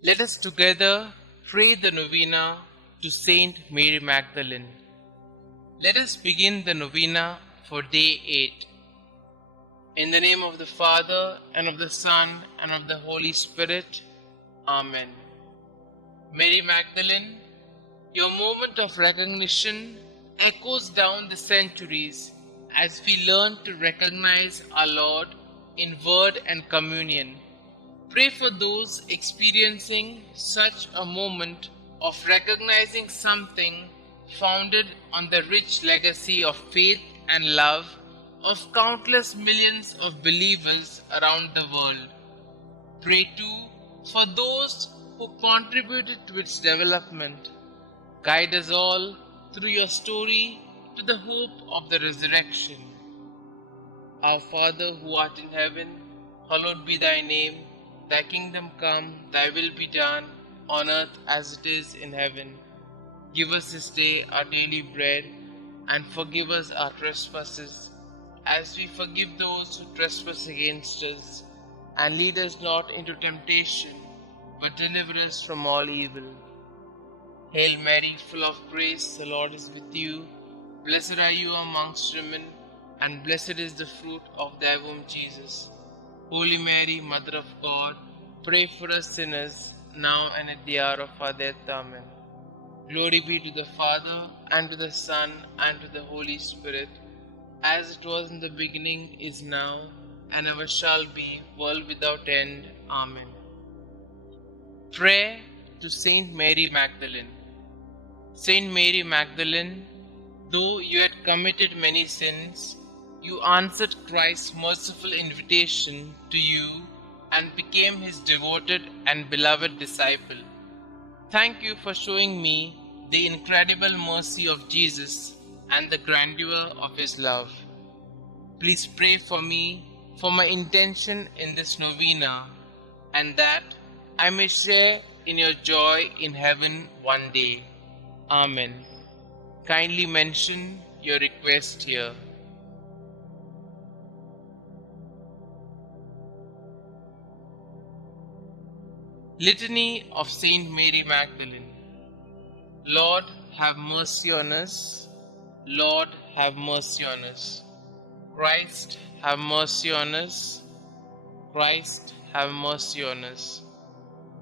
Let us together pray the novena to Saint Mary Magdalene. Let us begin the novena for day 8. In the name of the Father, and of the Son, and of the Holy Spirit. Amen. Mary Magdalene, your moment of recognition echoes down the centuries as we learn to recognize our Lord in word and communion. Pray for those experiencing such a moment of recognizing something founded on the rich legacy of faith and love of countless millions of believers around the world. Pray too for those who contributed to its development. Guide us all through your story to the hope of the resurrection. Our Father who art in heaven, hallowed be thy name. Thy kingdom come, thy will be done, on earth as it is in heaven. Give us this day our daily bread, and forgive us our trespasses, as we forgive those who trespass against us. And lead us not into temptation, but deliver us from all evil. Hail Mary, full of grace, the Lord is with you. Blessed are you amongst women, and blessed is the fruit of thy womb, Jesus. Holy Mary, Mother of God, pray for us sinners, now and at the hour of our death. Amen. Glory be to the Father, and to the Son, and to the Holy Spirit, as it was in the beginning, is now, and ever shall be, world without end. Amen. Prayer to Saint Mary Magdalene. Saint Mary Magdalene, though you had committed many sins, you answered Christ's merciful invitation to you and became his devoted and beloved disciple. Thank you for showing me the incredible mercy of Jesus and the grandeur of his love. Please pray for me for my intention in this novena, and that I may share in your joy in heaven one day. Amen. Kindly mention your request here. Litany of Saint Mary Magdalene. Lord, have mercy on us. Lord, have mercy on us. Christ, have mercy on us. Christ, have mercy on us.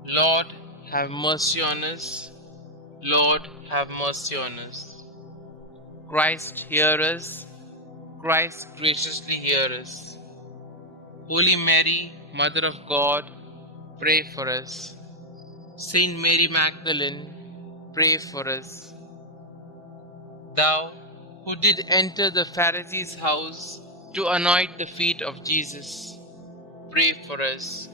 Lord, have mercy on us. Lord, have mercy on us. Christ, hear us. Christ, graciously hear us. Holy Mary, Mother of God, pray for us. Saint Mary Magdalene, pray for us. Thou who did enter the Pharisee's house to anoint the feet of Jesus, pray for us.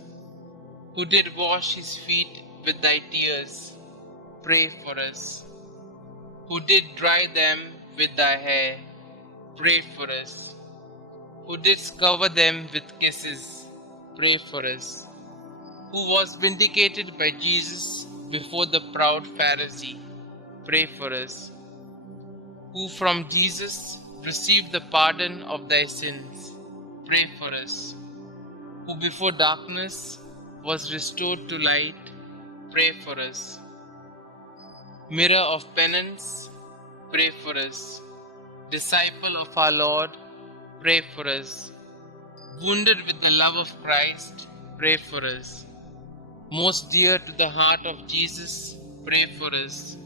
Who did wash his feet with thy tears, pray for us. Who did dry them with thy hair, pray for us. Who didst cover them with kisses, pray for us. Who was vindicated by Jesus before the proud Pharisee, pray for us. Who from Jesus received the pardon of thy sins, pray for us. Who before darkness was restored to light, pray for us. Mirror of penance, pray for us. Disciple of our Lord, pray for us. Wounded with the love of Christ, pray for us. Most dear to the heart of Jesus, pray for us.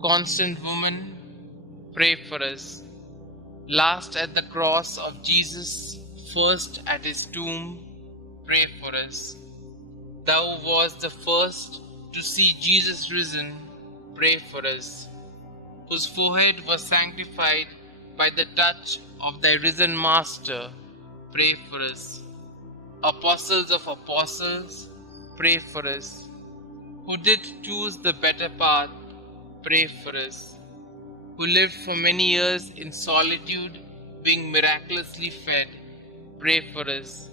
Constant woman, pray for us. Last at the cross of Jesus, first at his tomb, pray for us. Thou wast the first to see Jesus risen, pray for us. Whose forehead was sanctified by the touch of thy risen Master, pray for us. Apostles of apostles, pray for us. Who did choose the better path, pray for us. Who lived for many years in solitude, being miraculously fed, pray for us.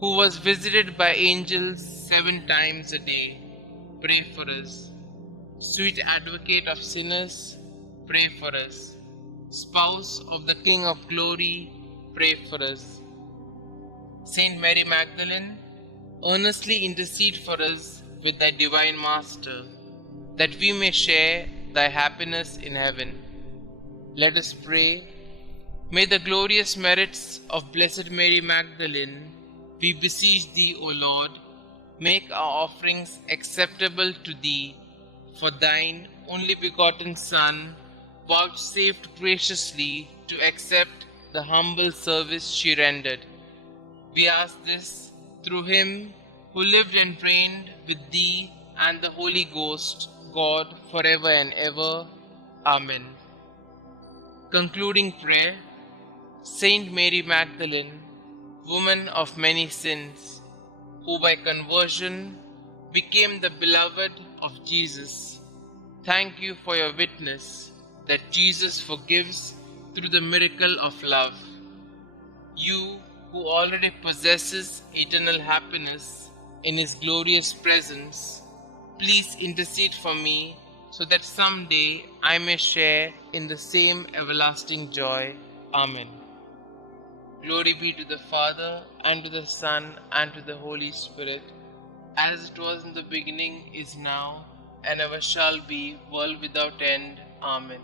Who was visited by angels 7 times a day, pray for us. Sweet advocate of sinners, pray for us. Spouse of the King of glory, pray for us. Saint Mary Magdalene, earnestly intercede for us with thy divine Master, that we may share thy happiness in heaven. Let us pray. May the glorious merits of Blessed Mary Magdalene, we beseech thee, O Lord, make our offerings acceptable to thee, for thine only begotten Son vouchsafed graciously to accept the humble service she rendered. We ask this through him who lived and reigned with thee and the Holy Ghost, God, forever and ever. Amen. Concluding prayer. Saint Mary Magdalene, woman of many sins, who by conversion became the beloved of Jesus, thank you for your witness that Jesus forgives through the miracle of love. You who already possesses eternal happiness in His glorious presence, please intercede for me so that someday I may share in the same everlasting joy. Amen. Glory be to the Father, and to the Son, and to the Holy Spirit, as it was in the beginning, is now, and ever shall be, world without end. Amen.